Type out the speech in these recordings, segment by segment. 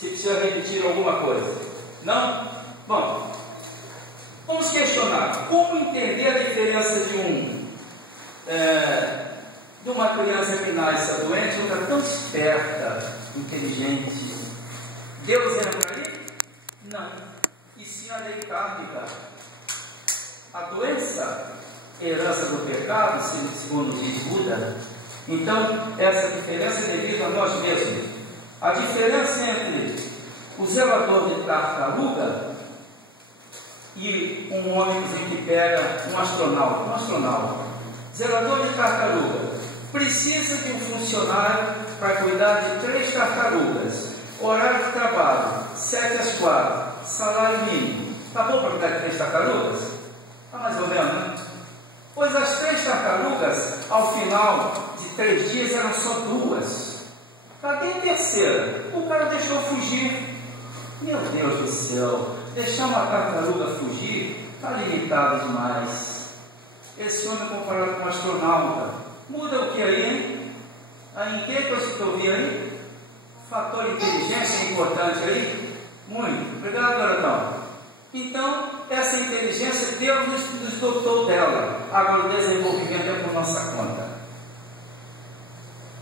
Se precisa repetir alguma coisa. Não? Bom, vamos questionar. Como entender a diferença de uma criança que nasce doente e outra tão esperta, inteligente? Deus entra ali? Não. E sim a lei kármica. A doença é herança do pecado, segundo diz Buda. Então, essa diferença é devido a nós mesmos. A diferença entre o zelador de tartaruga e um ônibus em que pega um astronauta. Zelador de tartaruga precisa de um funcionário para cuidar de 3 tartarugas. Horário de trabalho, 7 às 4, salário mínimo. Está bom para cuidar de 3 tartarugas? Está mais ou menos, né? Pois as 3 tartarugas, ao final de 3 dias, eram só 2. Cadê a terceira? O cara deixou fugir. Meu Deus do céu, deixar uma tartaruga fugir está limitado demais. Esse homem comparado com um astronauta, muda o que aí, hein? Em que eu estou aí? Fator inteligência é importante aí? Muito. Obrigado, Doradão. Então, essa inteligência, Deus nos dotou dela. Agora, o desenvolvimento é por nossa conta.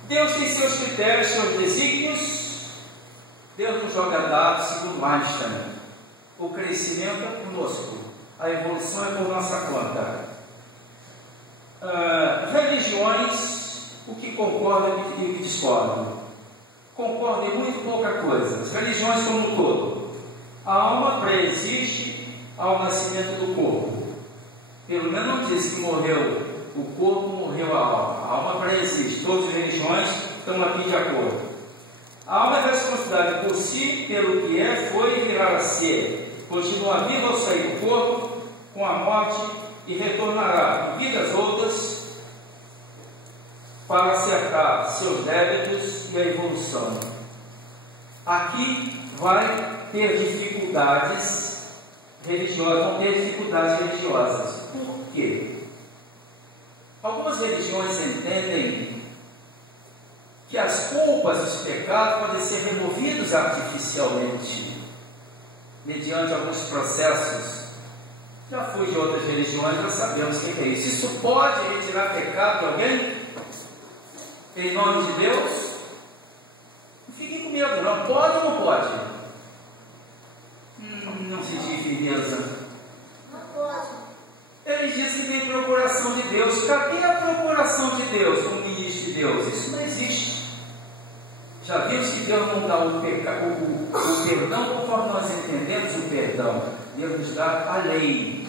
Deus tem seus critérios, seus desígnios. Deus nos joga dados, segundo Einstein. O crescimento é conosco. A evolução é por nossa conta. Religiões, o que concorda e o que discorda. Concorda em muito pouca coisa. As religiões como um todo. A alma pré-existe ao nascimento do corpo. Pelo menos não diz que morreu o corpo, morreu a alma. A alma pré-existe. Todas as religiões estão aqui de acordo. A alma é responsável por si, pelo que é, foi e virá a ser. Continua viva ao sair do corpo, com a morte, e retornará em vidas outras para acertar seus débitos e a evolução. Aqui vai ter dificuldades religiosas, vão ter dificuldades religiosas. Por quê? Algumas religiões entendem que as culpas, os pecados podem ser removidos artificialmente, mediante alguns processos. Já fui de outras religiões, já sabemos o que é isso. Isso pode retirar pecado de alguém? Em nome de Deus? Não fiquem com medo, não. Pode ou não pode? Não se diz firmeza. Não pode. Eles dizem que tem procuração de Deus. Cadê a procuração de Deus como ministro de Deus? Isso não existe. Já vimos que Deus não dá o perdão conforme nós entendemos o perdão. Deus nos dá a lei.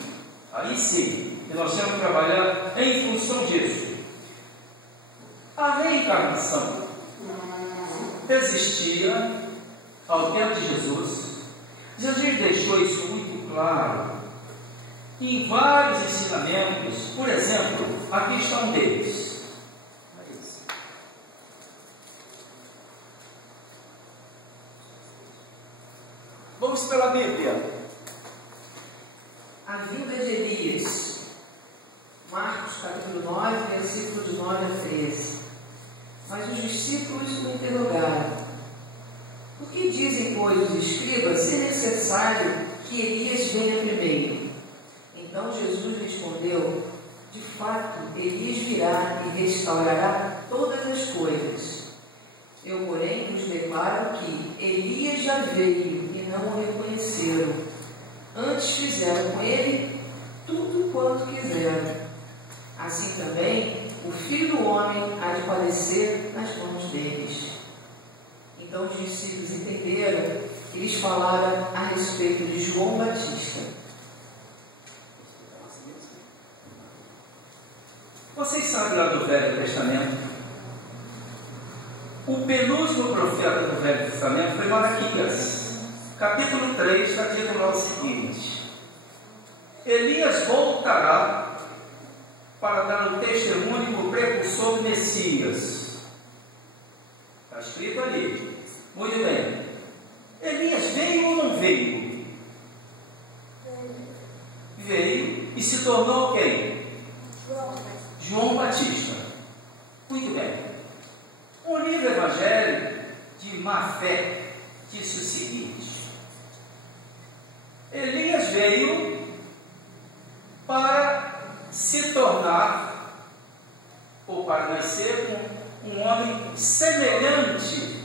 Aí sim, que nós temos que trabalhar em função disso. A reencarnação existia ao tempo de Jesus. Jesus deixou isso muito claro em vários ensinamentos. Por exemplo, aqui está um deles. Vamos pela Bíblia. A vinda de Elias, Marcos capítulo 9, versículo de 9 a 13. Mas os discípulos o interrogaram: por que dizem, pois, os escribas, ser necessário que Elias venha primeiro? Então Jesus respondeu: de fato, Elias virá e restaurará todas as coisas. Eu, porém, vos declaro que Elias já veio e não o reconheceram. Antes fizeram com ele tudo quanto quiseram. Assim também o Filho do Homem há de padecer nas mãos deles. Então os discípulos entenderam que eles falaram a respeito de João Batista. Vocês sabem lá do Velho Testamento? O penúltimo profeta do Velho Testamento foi Malaquias. Capítulo 3 está dito lá o seguinte: Elias voltará para dar o testemunho do precursor do Messias. Está escrito ali. Muito bem. Elias veio ou não veio? Veio e se tornou quem? João Batista. Muito bem. Um livro evangélico de má fé disse o seguinte: Elias veio para se tornar, ou para nascer, um homem semelhante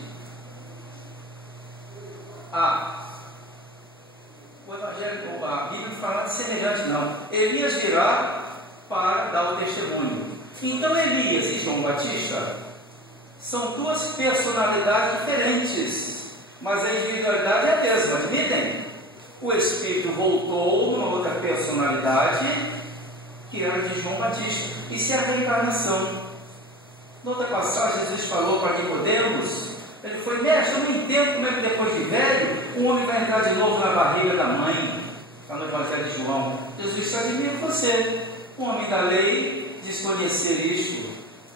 o Evangelho, a Bíblia fala de semelhante, não. Elias virá para dar o testemunho. Então Elias e João Batista são duas personalidades diferentes, mas a individualidade é a mesma, admitem? O Espírito voltou numa outra personalidade, que era de João Batista. Isso é a reencarnação. Noutra passagem, Jesus falou para Nicodemos, ele foi: mestre, eu não entendo como é que depois de velho, o homem vai entrar de novo na barriga da mãe. Está no Evangelho de João. Jesus disse: admiro você, o homem da lei, desconhecer isto.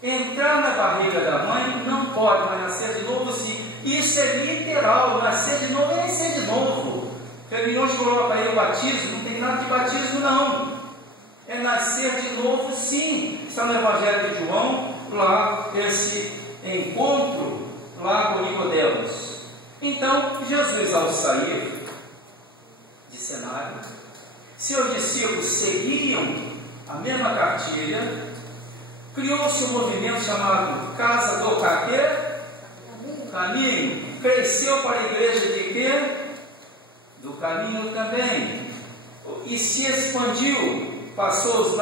Entrar na barriga da mãe não pode, mas nascer de novo sim. Isso é literal, nascer de novo é nascer de novo. Reuniões coloca aí o batismo, não tem nada de batismo não. É nascer de novo sim. Está no Evangelho de João, lá esse encontro lá com Nicodemos. Então Jesus, ao sair de cenário, seus discípulos seguiam a mesma cartilha. Criou-se um movimento chamado Casa do Caminho. Cresceu para a igreja de quê? Do caminho também. E se expandiu, passou os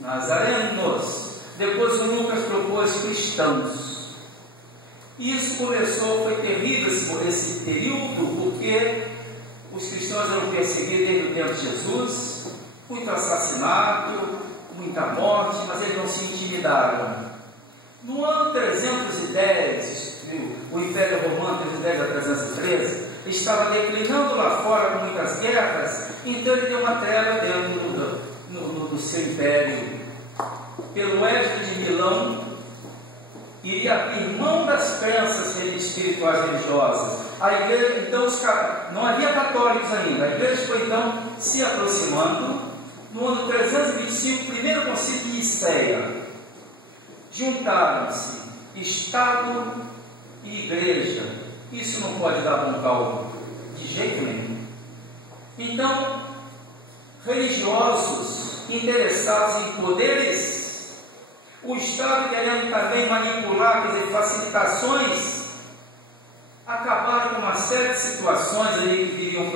nazarenos. Depois o Lucas propôs cristãos. Isso começou, foi terrível esse período, porque os cristãos eram perseguidos desde o tempo de Jesus, muito assassinato, muita morte, mas eles não se intimidaram. No ano 310, o Império Romano, 310 a 313, estava declinando lá fora com muitas guerras, então ele deu uma trégua dentro do seu império. Pelo Edito de Milão, iria abrir mão das crenças espirituais religiosas. A igreja, então, não havia católicos ainda, a igreja foi então se aproximando. No ano 325, primeiro concílio de Nicéia, juntaram-se Estado e igreja. Isso não pode dar bom caldo de jeito nenhum. Então, religiosos interessados em poderes, o Estado querendo também manipular, quer dizer, facilitações, acabaram com uma série de situações ali que viriam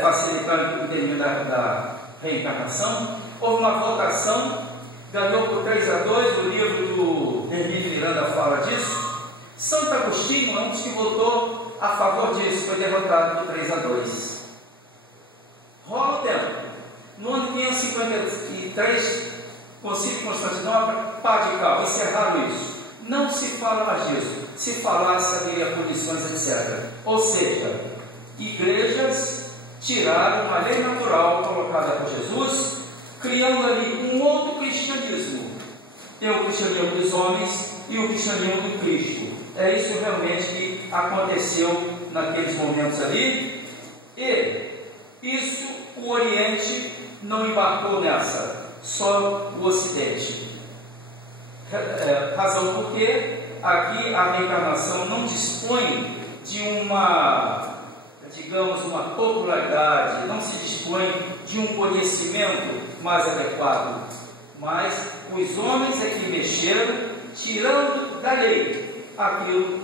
facilitar o termino da reencarnação. Houve uma votação, ganhou por 3-2, o livro do Hermínio Miranda fala disso. Santo Agostinho é um dos que votou a favor disso, foi derrotado por 3-2. Rola o tempo. No ano 553, Concílio de Constantinopla, pá de cal, encerraram isso. Não se fala mais disso. Se falasse, haveria punições, etc. Ou seja, igrejas tiraram uma lei natural colocada por Jesus, criando ali um outro cristianismo. Tem o cristianismo dos homens e o cristianismo do Cristo. É isso realmente que aconteceu naqueles momentos ali. E isso o Oriente não embarcou nessa, só o Ocidente. Razão porque aqui a reencarnação não dispõe de uma, digamos, uma popularidade, não se dispõe de um conhecimento mais adequado, mas os homens é que mexeram, tirando da lei aquilo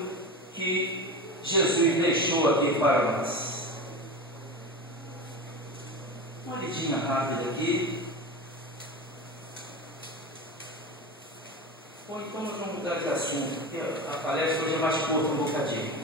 que Jesus deixou aqui para nós. Uma olhadinha rápida aqui. Ou então nós vamos mudar de assunto, porque a palestra hoje é mais curta um bocadinho.